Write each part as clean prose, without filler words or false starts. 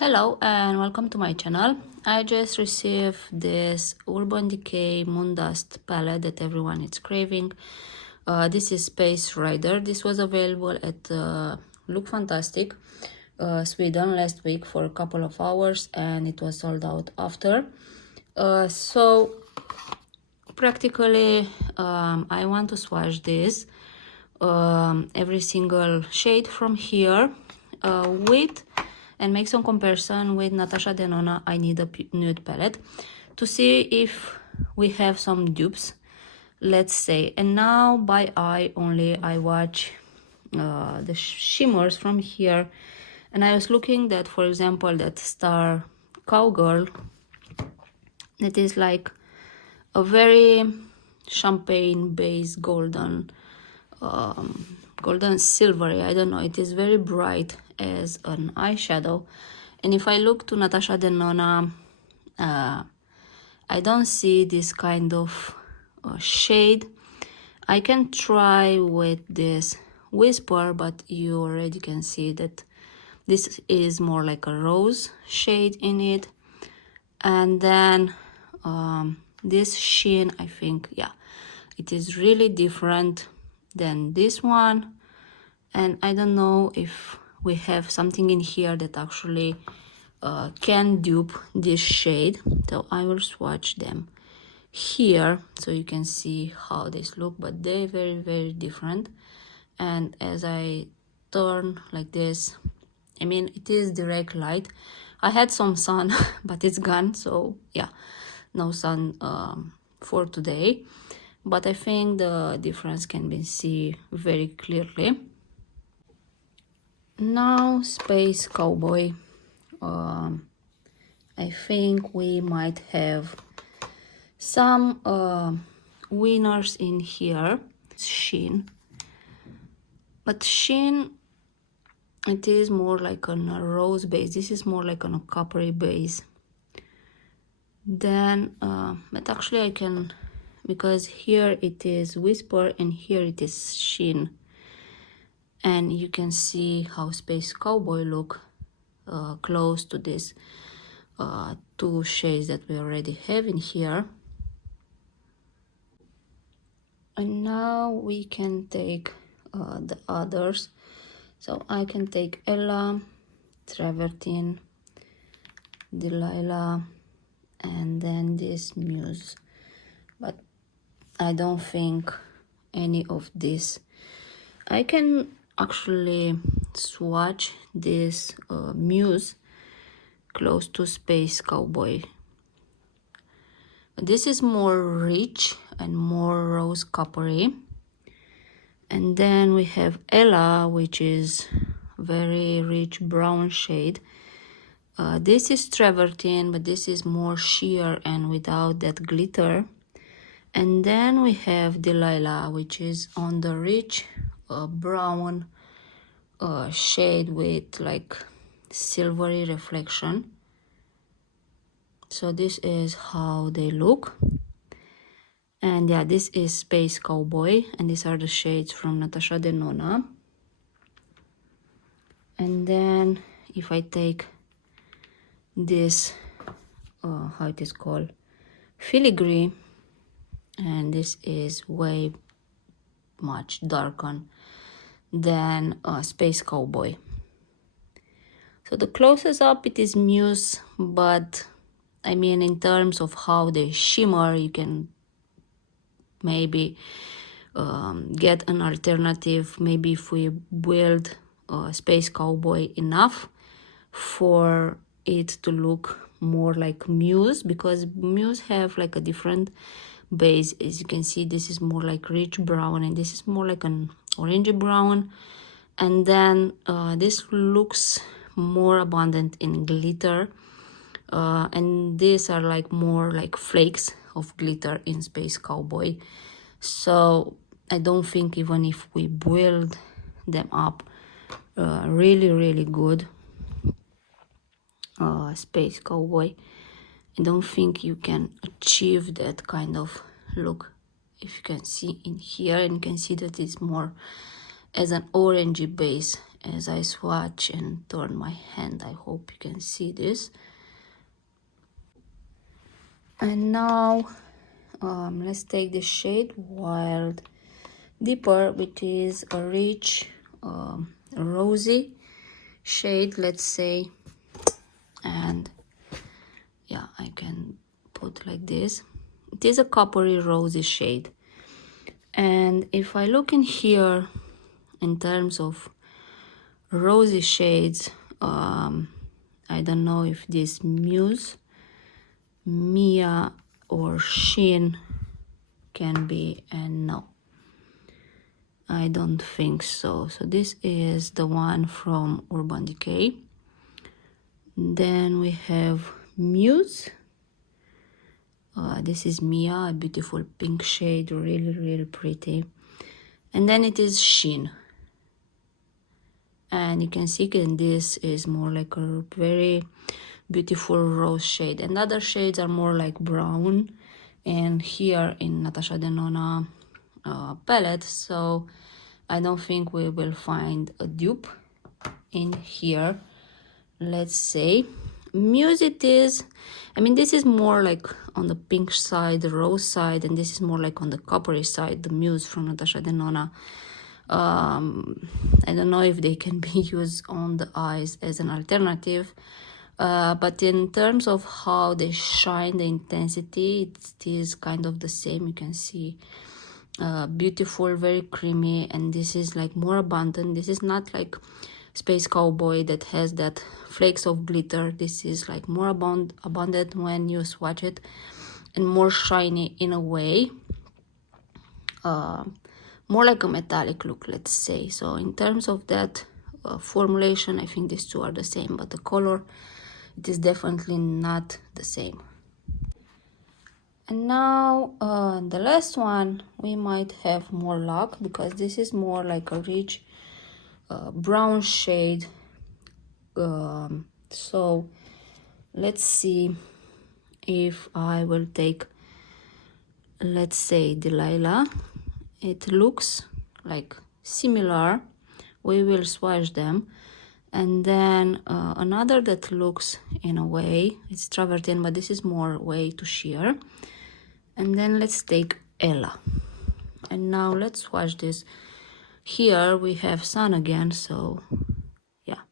Hello and welcome to my channel. I just received this Urban Decay Moondust palette that everyone is craving. This is Space Rider. This was available at Look Fantastic Sweden last week for a couple of hours and it was sold out after. So practically I want to swatch this every single shade from here with and make some comparison with Natasha Denona I Need a Nude palette to see if we have some dupes, let's say. And now by eye only I watch the shimmers from here, and I was looking that, for example, that Star Cowgirl, that is like a very champagne base golden golden silvery, I don't know, it is very bright as an eyeshadow. And if I look to Natasha Denona, I don't see this kind of shade. I can try with this Whisper, but you already can see that this is more like a rose shade in it. And then this sheen, I think, yeah, it is really different than this one. And I don't know if we have something in here that actually can dupe this shade. So I will swatch them here so you can see how these look, but they're very different. And as I turn like this, I mean, it is direct light. I had some sun but it's gone, so yeah, no sun for today, but I think the difference can be seen very clearly. Now Space Cowboy, I think we might have some winners in here. Sheen, but sheen, it is more like on a rose base. This is more like on a coppery base. Then but actually I can, because here it is Whisper and here it is Sheen, and you can see how Space Cowboy look close to this two shades that we already have in here. And now we can take the others. So I can take Ella, Travertine, Delilah, and then this Muse. But I don't think any of this. I can actually swatch this Muse close to Space Cowboy. This is more rich and more rose coppery. And then we have Ella, which is very rich brown shade. This is Travertine, but this is more sheer and without that glitter. And then we have Delilah, which is on the rich brown shade with like silvery reflection. So this is how they look. And yeah, this is Space Cowboy, and these are the shades from Natasha Denona. And then if I take this how it is called, filigree, and this is way much darker than Space Cowboy. So the closest up it is Muse, but I mean, in terms of how they shimmer, you can maybe get an alternative. Maybe if we build Space Cowboy enough for it to look more like Muse, because Muse have like a different base. As you can see, this is more like rich brown and this is more like an orangey brown. And then this looks more abundant in glitter, and these are like more like flakes of glitter in Space Cowboy. So I don't think even if we build them up really good, Space Cowboy, I don't think you can achieve that kind of look. If you can see in here, and you can see that it's more as an orangey base as I swatch and turn my hand. I hope you can see this. And now let's take the shade Wild Deeper, which is a rich rosy shade, let's say. And yeah, I can put like this. It is a coppery rosy shade. And if I look in here in terms of rosy shades, I don't know if this Muse, Mia, or Shein can be, and no, I don't think so. So this is the one from Urban Decay. Then we have Muse. This is Mia, a beautiful pink shade, really pretty. And then it is Shein. And you can see that this is more like a very beautiful rose shade. And other shades are more like brown. And here in Natasha Denona palette. So I don't think we will find a dupe in here. Let's say Muse, it is, I mean, this is more like on the pink side, the rose side, and this is more like on the coppery side, the Muse from Natasha Denona. I don't know if they can be used on the eyes as an alternative, but in terms of how they shine, the intensity, it is kind of the same. You can see beautiful, very creamy, and this is like more abundant. This is not like Space Cowboy that has that flakes of glitter. This is like more abundant when you swatch it, and more shiny in a way, more like a metallic look, let's say. So in terms of that formulation, I think these two are the same, but the color, it is definitely not the same. And now the last one, we might have more luck, because this is more like a rich brown shade. So let's see if I will take, let's say, Delilah. It looks like similar. We will swatch them. And then another that looks in a way, it's travertine, but this is more way to sheer. And then let's take Ella. And now let's swatch this. Here we have Sun again, so yeah.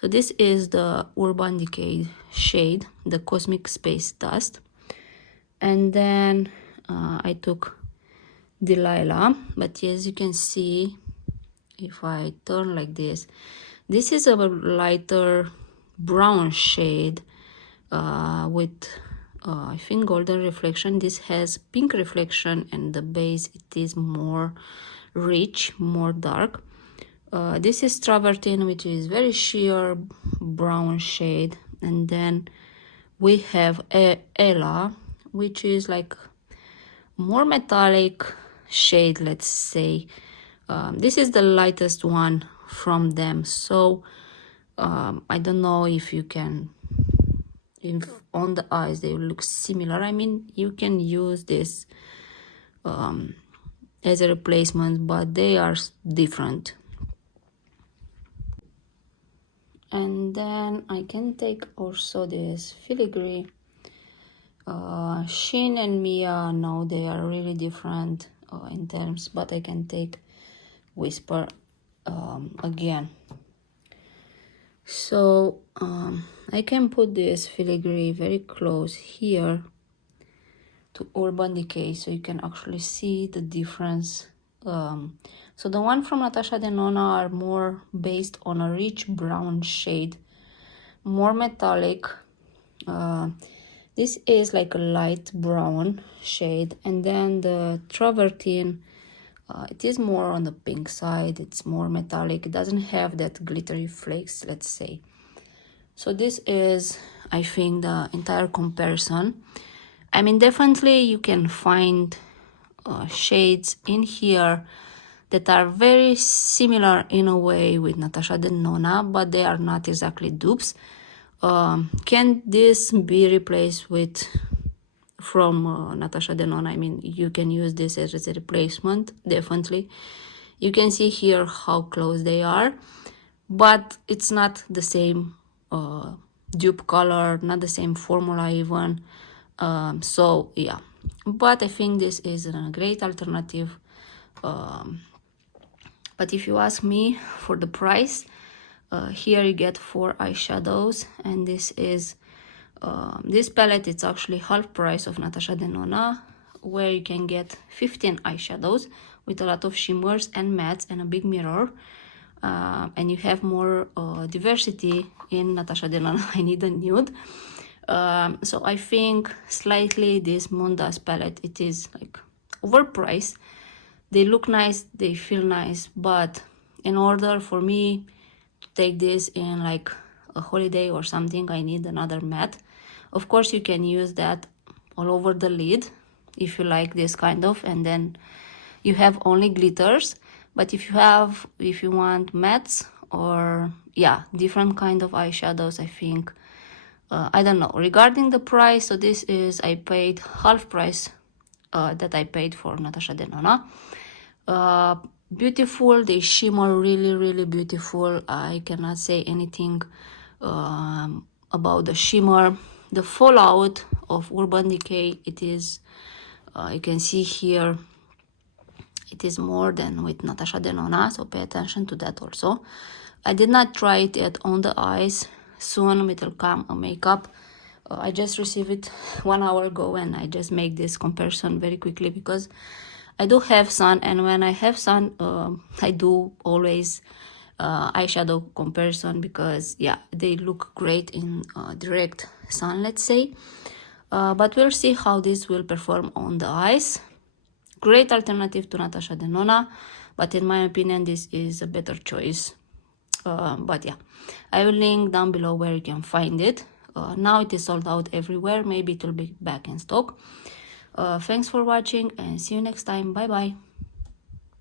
So this is the Urban Decay shade, the Cosmic Space Dust. And then I took Delilah, but as you can see, if I turn like this, this is a lighter brown shade with I think golden reflection. This has pink reflection, and the base, it is more rich, more dark. This is travertine, which is very sheer brown shade. And then we have Ella, which is like more metallic shade, let's say. This is the lightest one from them, so I don't know if you can, if on the eyes they look similar. I mean, you can use this as a replacement, but they are different. And then I can take also this filigree. Shein and Mia, no, they are really different in terms, but I can take Whisper again. So I can put this filigree very close here to Urban Decay, so you can actually see the difference. So the one from Natasha Denona are more based on a rich brown shade, more metallic. This is like a light brown shade, and then the travertine, it is more on the pink side. It's more metallic. It doesn't have that glittery flakes, let's say. So this is, I think, the entire comparison. I mean, definitely you can find shades in here that are very similar in a way with Natasha Denona, but they are not exactly dupes. Can this be replaced with from Natasha Denona? I mean, you can use this as a replacement, definitely. You can see here how close they are. but it's not the same dupe color, not the same formula even. So yeah, but I think this is a great alternative. But if you ask me for the price, here you get 4 eyeshadows, and this is this palette. It's actually half price of Natasha Denona, where you can get 15 eyeshadows with a lot of shimmers and mattes and a big mirror. And you have more diversity in Natasha Denona. I need a nude. So I think slightly this Moondust palette, it is like overpriced. They look nice, they feel nice, but in order for me to take this in like a holiday or something, I need another matte. Of course, you can use that all over the lid if you like this kind of, and then you have only glitters. But if you want mattes or yeah, different kind of eyeshadows, I think I don't know. Regarding the price, so this is, I paid half price that I paid for Natasha Denona. Beautiful, they shimmer really beautiful. I cannot say anything about the shimmer. The fallout of Urban Decay, it is you can see here, it is more than with Natasha Denona, so pay attention to that also. I did not try it yet on the eyes. Soon it will come a makeup. I just received it 1 hour ago, and I just make this comparison very quickly because I do have sun, and when I have sun, I do always eyeshadow comparison because yeah, they look great in direct sun, let's say. But we'll see how this will perform on the eyes. Great alternative to Natasha Denona, but in my opinion, this is a better choice. But yeah, I will link down below where you can find it. Now it is sold out everywhere. Maybe it will be back in stock. Thanks for watching, and see you next time. Bye bye.